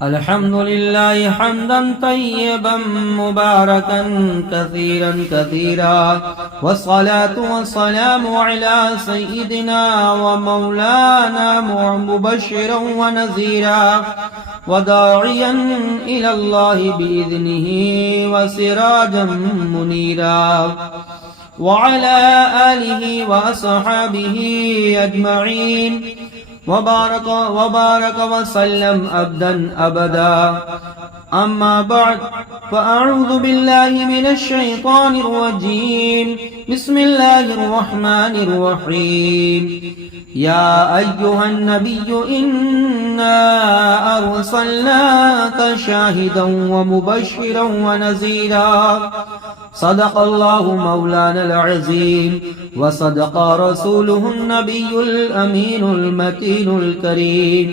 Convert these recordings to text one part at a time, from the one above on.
الحمد لله حمدا طيبا مباركا كثيرا كثيرا، والصلاة والسلام على سيدنا ومولانا مبشرا ونذيرا وداعيا إلى الله بإذنه وسراجا منيرا، وعلى آله وأصحابه أجمعين، وبارك وسلم أبدا. أما بعد، فأعوذ بالله من الشيطان الرجيم. بسم الله الرحمن الرحيم. يا أيها النبي إنا أرسلناك شاهدا ومبشرا ونذيرا. صدق الله مولانا العظيم، وصدق رسوله النبي الأمين المتين الكريم،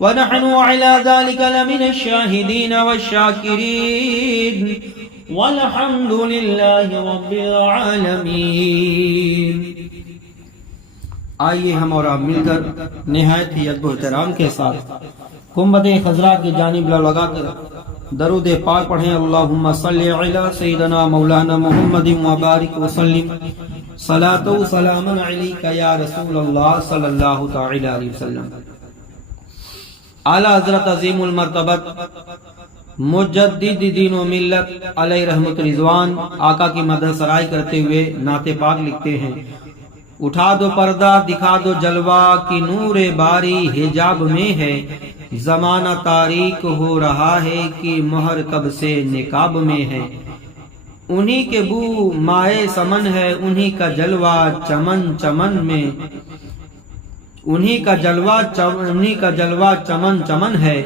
ونحن على ذلك لمن الشاهدين والشاكرين، والحمد لله رب العالمين. آئیے ہم اور آپ مل کر نہایت ہی ادب و احترام کے ساتھ گنبد خضرا کی جانب لگا کر درود پاک پڑھیں. اللہم صلی علی سیدنا مولانا محمد وبارک وسلم. صلاۃ و سلام علیک یا رسول اللہ صلی اللہ تعالی علیہ وسلم. اعلی حضرت عظیم المرتبت مجدد دین و ملت علیہ رحمت رضوان آقا کی مدح سرائی کرتے ہوئے نعت پاک لکھتے ہیں. اٹھا دو پردہ دکھا دو جلوہ کی نور باری حجاب میں ہے. زمانہ تاریک ہو رہا ہے کہ مہر کب سے نقاب میں ہے. انہی کے بو مائے سمن ہے، انہی کا جلوہ چمن چمن میں. انہی کا جلوہ چمن چمن ہے.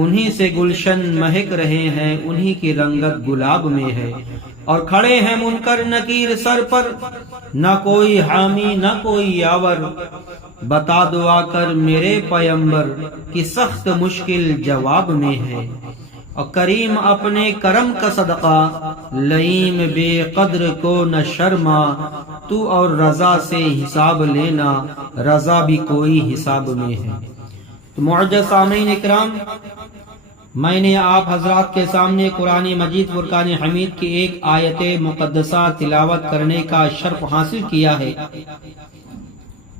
انہی سے گلشن مہک رہے ہیں، انہی کی رنگت گلاب میں ہے. اور کھڑے ہیں منکر نکیر سر پر، نہ کوئی حامی نہ کوئی یاور. بتا دو آ کر میرے پیمبر کی سخت مشکل جواب میں ہے. اور کریم اپنے کرم کا صدقہ، لئیم بے قدر کو نہ شرما. تو اور رضا سے حساب لینا، رضا بھی کوئی حساب میں ہے. تو معزز سامعین اکرام، میں نے آپ حضرات کے سامنے قرآن مجید فرقان حمید کی ایک آیت مقدسہ تلاوت کرنے کا شرف حاصل کیا ہے،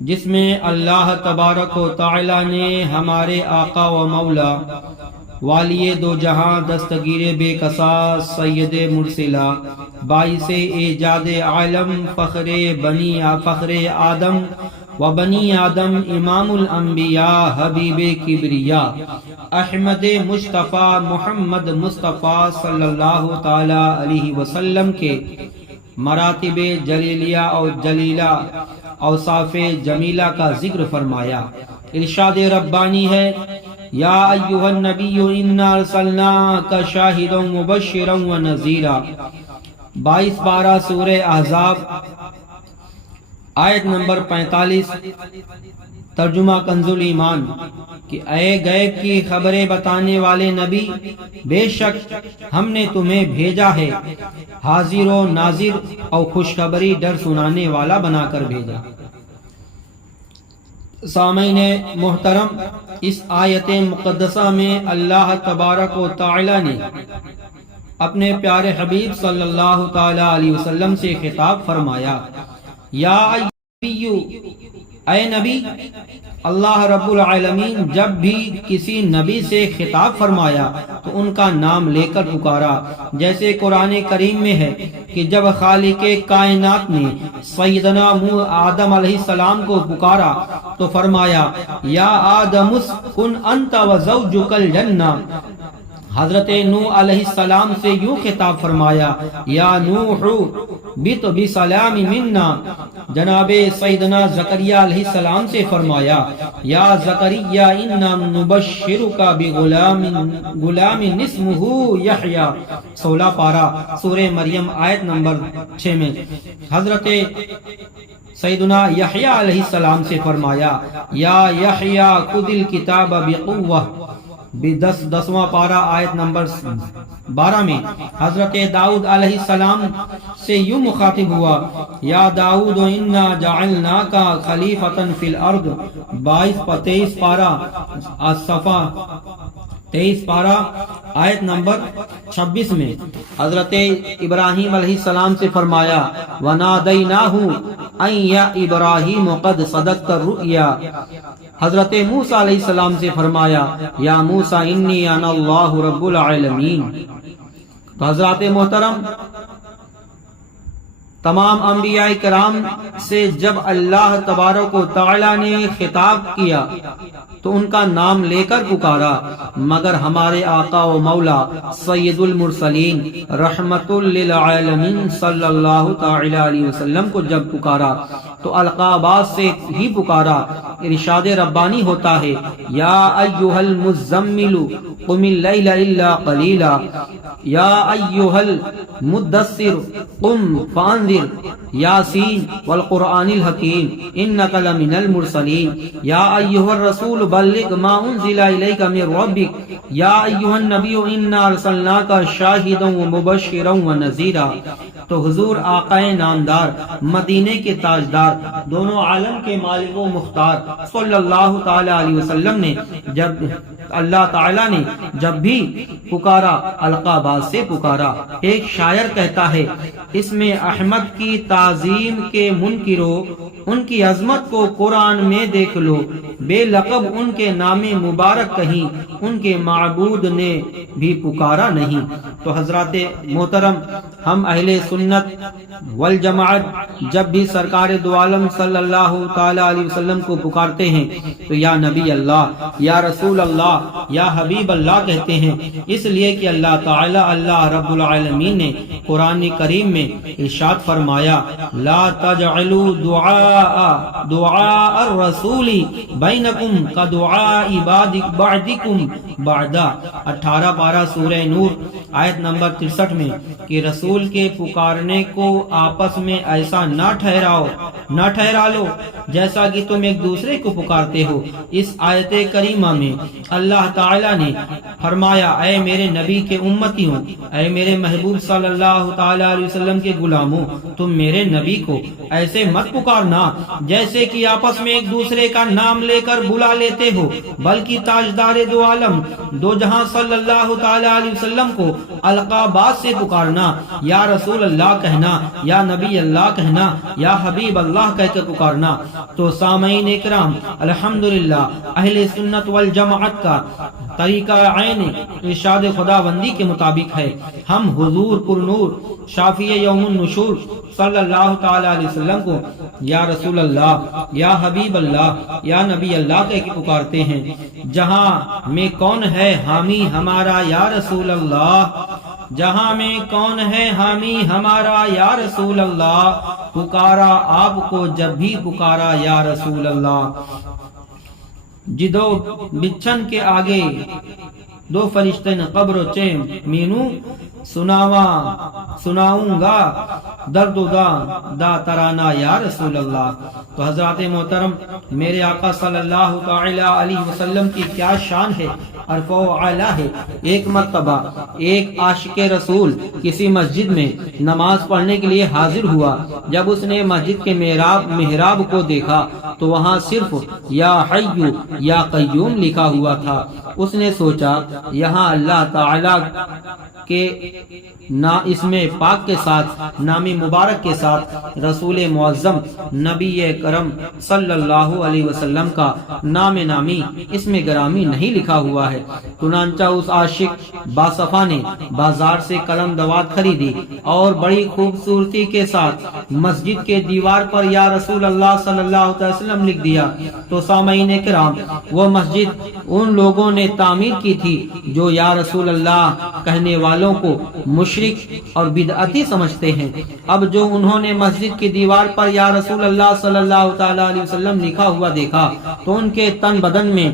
جس میں اللہ تبارک و تعالی نے ہمارے آقا و مولا والی دو جہاں دستگیر بے کسا سید مرسلہ باعث ایجاد عالم فخر آدم و بنی آدم امام الانبیاء حبیب کبریا احمد مصطفیٰ محمد مصطفیٰ صلی اللہ تعالی علیہ وسلم کے مراتب جلیلیہ اور جلیلہ اوصاف جمیلہ کا ذکر فرمایا. ارشاد ربانی ہے، یا ایھا النبی انا ارسلناک شاہدا مبشرا ونذیرا. 22-12 سورہ احزاب آیت نمبر 45. ترجمہ کنز الایمان کہ اے غیب کی خبریں بتانے والے نبی، بے شک ہم نے تمہیں بھیجا ہے حاضر و ناظر اور خوشخبری ڈر سنانے والا بنا کر بھیجا. سامعین محترم، اس آیت مقدسہ میں اللہ تبارک و تعالی نے اپنے پیارے حبیب صلی اللہ تعالی علیہ وسلم سے خطاب فرمایا. یا اے نبی. اللہ رب العالمین جب بھی کسی نبی سے خطاب فرمایا تو ان کا نام لے کر پکارا، جیسے قرآن کریم میں ہے کہ جب خالق کائنات نے سیدنا آدم علیہ السلام کو پکارا تو فرمایا، یا آدم اسکن انت وزوجک الجنہ. حضرت نوح علیہ السلام سے یوں خطاب فرمایا، یا نوح بت بسلام منا. جناب سیدنا زکریا علیہ السلام سے فرمایا، یا زکریا انا نبشرک بغلام اسمہ یحییٰ. 16 پارہ سورہ مریم آیت نمبر 6 میں حضرت سیدنا یحییٰ علیہ السلام سے فرمایا، یا یحییٰ خذ الکتاب بقوہ. 10واں پارہ آیت نمبر 12 میں حضرت داؤد علیہ السلام سے یوں مخاطب ہوا، یا داؤد انا جعلناک خلیفۃ فی الارض. 22-23 پارہ الصفا 23 پارہ آیت نمبر 26 میں حضرت ابراہیم علیہ السلام سے فرمایا وَنَادَيْنَاهُ أَن يَا إِبْرَاهِيمُ قَدْ صَدَقْتَ الرُّؤْيَا، حضرت موسیٰ علیہ السلام سے فرمایا یا موسیٰ انی انا اللہ رب العالمین۔ تو حضرات محترم، تمام انبیاء کرام سے جب اللہ تبارک و تعالی نے خطاب کیا تو ان کا نام لے کر پکارا، مگر ہمارے آقا و مولا سید المرسلین رحمت للعالمین صلی اللہ تعالی علیہ وسلم کو جب پکارا تو القابات سے ہی پکارا۔ ارشاد ربانی ہوتا ہے یا ایھا المزمل قم اللیل الا قلیلا، یا ایھا المدثر قم فانذر، یاسین والقرآن الحکیم انک لمن المرسلین، یا ایھا الرسول بلغ ما انزل الیک من ربک، یا ایھا النبی انا ارسلناک شاہدا ومبشرا ونذیرا۔ تو حضور آقا نامدار، مدینے کے تاجدار، دونوں عالم کے مالک و مختار صلی اللہ تعالی علیہ وسلم نے جب اللہ تعالی نے جب بھی پکارا القابات سے پکارا۔ ایک شاعر کہتا ہے اس میں احمد کی تعظیم کے منکرو، ان کی عظمت کو قرآن میں دیکھ لو، بے لقب ان کے نام مبارک کہیں ان کے معبود نے بھی پکارا نہیں۔ تو حضرات محترم، ہم اہل سنت والجماعت جب بھی سرکار دو عالم صلی اللہ تعالی علیہ وسلم کو پکارتے ہیں تو یا نبی اللہ، یا رسول اللہ، یا حبیب اللہ کہتے ہیں، اس لیے کہ اللہ تعالی اللہ رب العالمین نے قرآن کریم میں ارشاد فرمایا لا تجعلوا دعاء الرسول بینکم کدعاء بعضکم بعضا، 18 پارہ سورہ نور آیت نمبر 63 میں کہ رسول کے پکارنے کو آپس میں ایسا نہ ٹھہرا لو جیسا کہ تم ایک دوسرے کو پکارتے ہو۔ اس آیت کریمہ میں اللہ تعالی نے فرمایا اے میرے نبی کے امتیوں، اے میرے محبوب صلی اللہ تعالی علیہ وسلم کے غلاموں، تم میرے نبی کو ایسے مت پکارنا جیسے کہ آپس میں ایک دوسرے کا نام لے کر بلا لیتے ہو، بلکہ تاجدار دو عالم دو جہاں صلی اللہ تعالی علیہ وسلم کو القابات سے پکارنا، یا رسول اللہ کہنا، یا نبی اللہ کہنا، یا حبیب اللہ کہہ کے پکارنا۔ تو سامعین اکرام، الحمدللہ اہل سنت والجماعت کا طریقہ عین ارشاد خداوندی کے مطابق ہے۔ ہم حضور پرنور شافی یوم النشور صلی اللہ تعالی علیہ وسلم کو یا رسول اللہ، یا حبیب اللہ، یا نبی اللہ کہہ کے پکارتے ہیں۔ جہاں میں کون ہے حامی ہمارا یا رسول اللہ، جہاں میں کون ہے حامی ہمارا یا رسول اللہ، پکارا آپ کو جب بھی پکارا یا رسول اللہ۔ جدو بچھن کے آگے دو فرشتے نے قبر و چیم مینو سناؤں گا درد و دا ترانہ یا رسول اللہ۔ تو حضرات محترم، میرے آقا صلی اللہ تعالی علیہ وسلم کی کیا شان ہے، عرف و اعلی ہے۔ ایک مرتبہ ایک عاشق رسول کسی مسجد میں نماز پڑھنے کے لیے حاضر ہوا۔ جب اس نے مسجد کے محراب کو دیکھا تو وہاں صرف یا حی یا قیوم لکھا ہوا تھا۔ اس نے سوچا یہاں اللہ تعالی کے اسم پاک کے ساتھ، نام مبارک کے ساتھ رسول معظم نبی کرم صلی اللہ علیہ وسلم کا نام نامی اسم گرامی نہیں لکھا ہوا ہے۔ چنانچہ اس عاشق باصفا نے بازار سے قلم دوات خریدی اور بڑی خوبصورتی کے ساتھ مسجد کے دیوار پر یا رسول اللہ صلی اللہ علیہ وسلم لکھ دیا۔ تو سامعین کرام، وہ مسجد ان لوگوں نے تعمیر کی تھی جو یا رسول اللہ کہنے والوں کو مشرک اور بدعتی سمجھتے ہیں۔ اب جو انہوں نے مسجد کی دیوار پر یا رسول اللہ صلی اللہ تعالی علیہ وسلم لکھا ہوا دیکھا تو ان کے تن بدن میں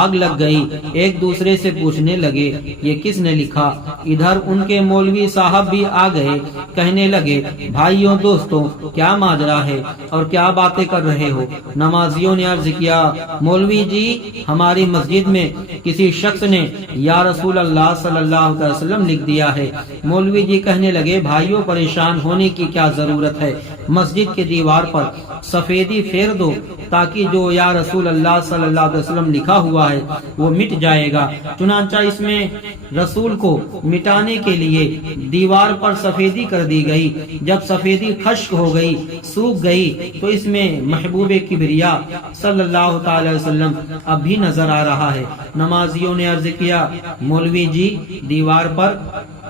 آگ لگ گئی، ایک دوسرے سے پوچھنے لگے یہ کس نے لکھا؟ ادھر ان کے مولوی صاحب بھی آ گئے، کہنے لگے بھائیوں دوستوں کیا ماجرا ہے اور کیا باتیں کر رہے ہو؟ نمازیوں نے عرض کیا مولوی جی ہماری مسجد میں کسی شخص نے یا رسول اللہ صلی اللہ علیہ وسلم لکھ دیا ہے۔ مولوی جی کہنے لگے بھائیوں پریشان ہونے کی کیا ضرورت ہے، مسجد کے دیوار پر سفیدی پھیر دو تاکہ جو یا رسول اللہ صلی اللہ علیہ وسلم لکھا ہوا ہے وہ مٹ جائے گا۔ چنانچہ اس میں رسول کو مٹانے کے لیے دیوار پر سفیدی کر دی گئی۔ جب سفیدی خشک ہو گئی، سوکھ گئی، تو اس میں محبوب کبریا صلی اللہ تعالی وسلم اب بھی نظر آ رہا ہے۔ نمازیوں نے عرض کیا، مولوی جی دیوار پر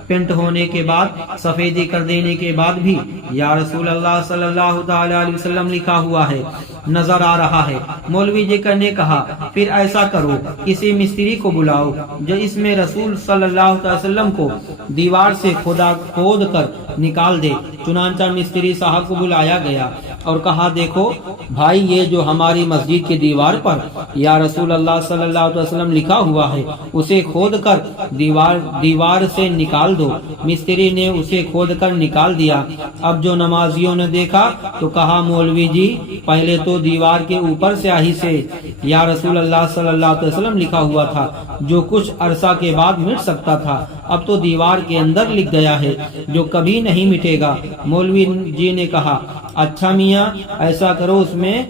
پینٹ ہونے کے بعد، سفیدی کر دینے کے بعد بھی یا رسول اللہ صلی اللہ تعالی علیہ وسلم لکھا ہوا ہے، نظر آ رہا ہے۔ مولوی جی نے کہا، پھر ایسا کرو، کسی مستری کو بلاؤ جو اس میں رسول صلی اللہ علیہ وسلم کو دیوار سے کھود کر نکال دے۔ چنانچہ مستری صاحب کو بلایا گیا اور کہا، دیکھو بھائی، یہ جو ہماری مسجد کی دیوار پر یا رسول اللہ صلی اللہ علیہ وسلم لکھا ہوا ہے، اسے کھود کر دیوار سے نکال دو۔ مستری نے اسے کھود کر نکال دیا۔ اب جو نمازیوں نے دیکھا تو کہا، مولوی جی پہلے تو دیوار کے اوپر سیاہی سے یا رسول اللہ صلی اللہ علیہ وسلم لکھا ہوا تھا، جو کچھ عرصہ کے بعد مٹ سکتا تھا، اب تو دیوار کے اندر لکھ گیا ہے جو کبھی نہیں مٹے گا۔ مولوی جی نے کہا، اچھا میاں، ایسا کرو، اس میں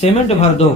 سیمنٹ بھر دو۔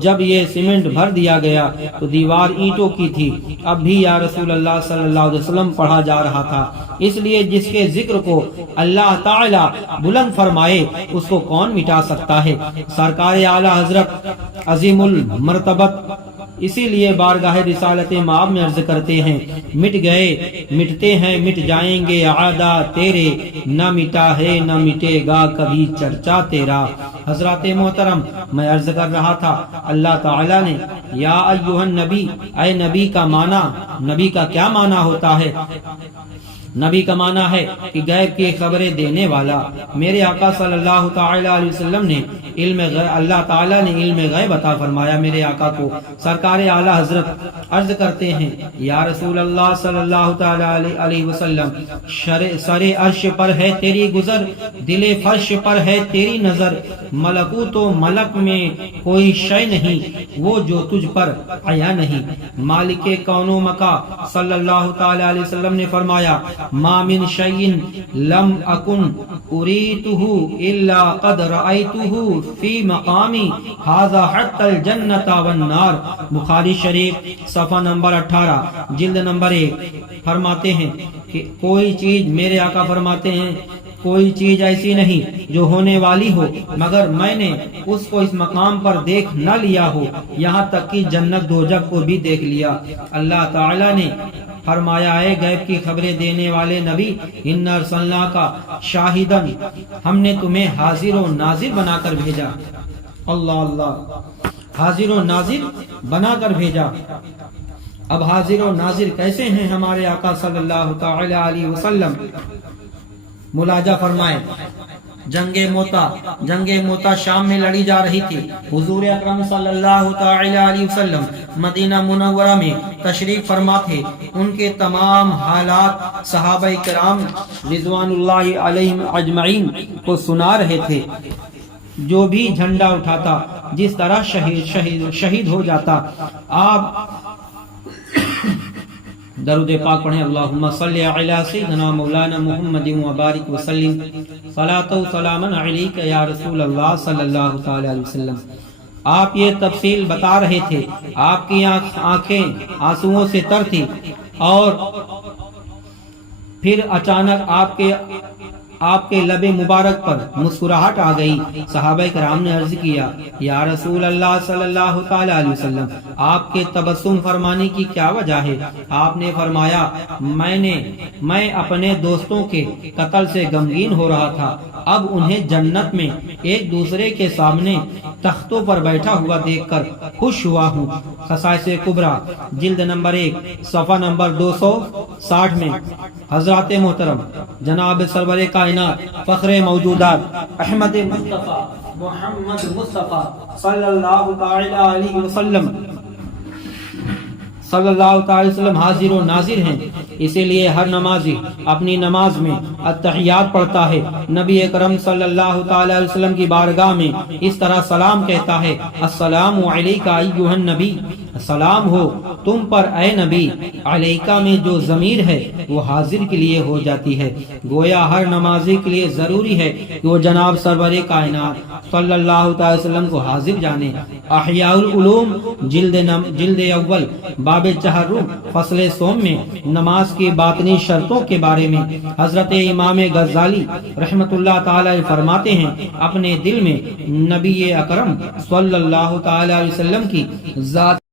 جب یہ سیمنٹ بھر دیا گیا تو دیوار اینٹوں کی تھی۔ اب بھی یا رسول اللہ صلی اللہ علیہ وسلم پڑھا جا رہا تھا، اس لیے جس کے ذکر کو اللہ تعالی بلند فرمائے اس کو کون مٹا سکتا ہے۔ سرکار اعلی حضرت عظیم المرتبت اسی لیے بارگاہ رسالت مآب میں عرض کرتے ہیں، مٹ گئے، مٹتے ہیں، مٹ جائیں گے اعدا تیرے، نہ مٹا ہے نہ مٹے گا کبھی چرچا تیرا۔ حضرات محترم، میں عرض کر رہا تھا، اللہ تعالیٰ نے یا ایھا النبی، اے نبی کا معنی، نبی کا کیا معنی ہوتا ہے؟ نبی کا معنی ہے کہ غیب کی خبریں دینے والا۔ میرے آقا صلی اللہ تعالی علیہ وسلم نے اللہ تعالیٰ نے علم غیب عطا فرمایا میرے آقا کو۔ سرکار اعلی حضرت عرض کرتے ہیں، یا رسول اللہ صلی اللہ تعالی علیہ وسلم، سر عرش پر ہے تیری گزر، دل فرش پر ہے تیری نظر، ملکوت و ملک میں کوئی شے نہیں وہ جو تجھ پر عیا نہیں۔ مالک کون و مکا صلی اللہ تعالی علیہ وسلم نے فرمایا، ما من شیء لم اکن اریتہ الا قد رأیتہ فی مقامی ھذا حتی الجنۃ والنار۔ بخاری شریف صفحہ نمبر 18 جلد نمبر 1۔ فرماتے ہیں کہ کوئی چیز، میرے آقا فرماتے ہیں، کوئی چیز ایسی نہیں جو ہونے والی ہو مگر میں نے اس کو اس مقام پر دیکھ نہ لیا ہو، یہاں تک کہ جنت دوزخ کو بھی دیکھ لیا۔ اللہ تعالیٰ نے فرمایا، ہے غیب کی خبریں دینے والے نبی، ان ارسلناک شاہدن، ہم نے تمہیں حاضر و ناظر بنا کر بھیجا۔ اللہ اللہ، حاضر و ناظر بنا کر بھیجا۔ اب حاضر و ناظر کیسے ہیں ہمارے آقا صلی اللہ تعالی علیہ وسلم؟ ملاحظہ فرمائیں، جنگ موتا شام میں لڑی جا رہی تھی۔ حضور اکرم صلی اللہ تعالی علیہ وسلم مدینہ منورہ میں تشریف فرما تھے۔ ان کے تمام حالات صحابہ کرام رضوان اللہ علیہم اجمعین کو سنا رہے تھے۔ جو بھی جھنڈا اٹھاتا، جس طرح شہید ہو جاتا، آپ درود پاک پڑھیں، اللہم صلی علی سیدنا مولانا محمد وبارک وسلم، صلاۃ و سلاما علیک یا رسول اللہ صلی اللہ تعالی علیہ وسلم۔ آپ یہ تفصیل بتا رہے تھے، آپ کی آنکھیں آنسوؤں سے تر تھی، اور پھر اچانک آپ کے لب مبارک پر مسکراہٹ آ گئی۔ صحابہ کرام نے عرض کیا، یا رسول اللہ صلی اللہ تعالی علیہ وسلم، آپ کے تبسم فرمانے کی کیا وجہ ہے؟ آپ نے فرمایا، میں اپنے دوستوں کے قتل سے غمگین ہو رہا تھا، اب انہیں جنت میں ایک دوسرے کے سامنے تختوں پر بیٹھا ہوا دیکھ کر خوش ہوا ہوں۔ خصائص کبریٰ جلد نمبر 1 صفحہ نمبر 260 میں۔ حضرات محترم، جناب سرور کائنات، فخر موجودات، احمد مصطفیٰ محمد مصطفیٰ صلی اللہ تعالی علیہ وسلم صلی اللہ تعالی وسلم حاضر و ناظر ہیں، اسی لیے ہر نمازی اپنی نماز میں التحیات پڑھتا ہے۔ نبی اکرم صلی اللہ تعالی وسلم کی بارگاہ میں اس طرح سلام کہتا ہے، السلام علیکہ ایھا النبی، سلام ہو تم پر اے نبی۔ علیکہ میں جو ضمیر ہے وہ حاضر کے لیے ہو جاتی ہے، گویا ہر نمازی کے لیے ضروری ہے کہ وہ جناب سرور کائنات صلی اللہ تعالی وسلم کو حاضر جانے۔ احیاء العلوم جلد اول باب چہرم فصل سوم میں نماز کی باطنی شرطوں کے بارے میں حضرت امام غزالی رحمت اللہ تعالی فرماتے ہیں، اپنے دل میں نبی اکرم صلی اللہ تعالی وسلم کی ذات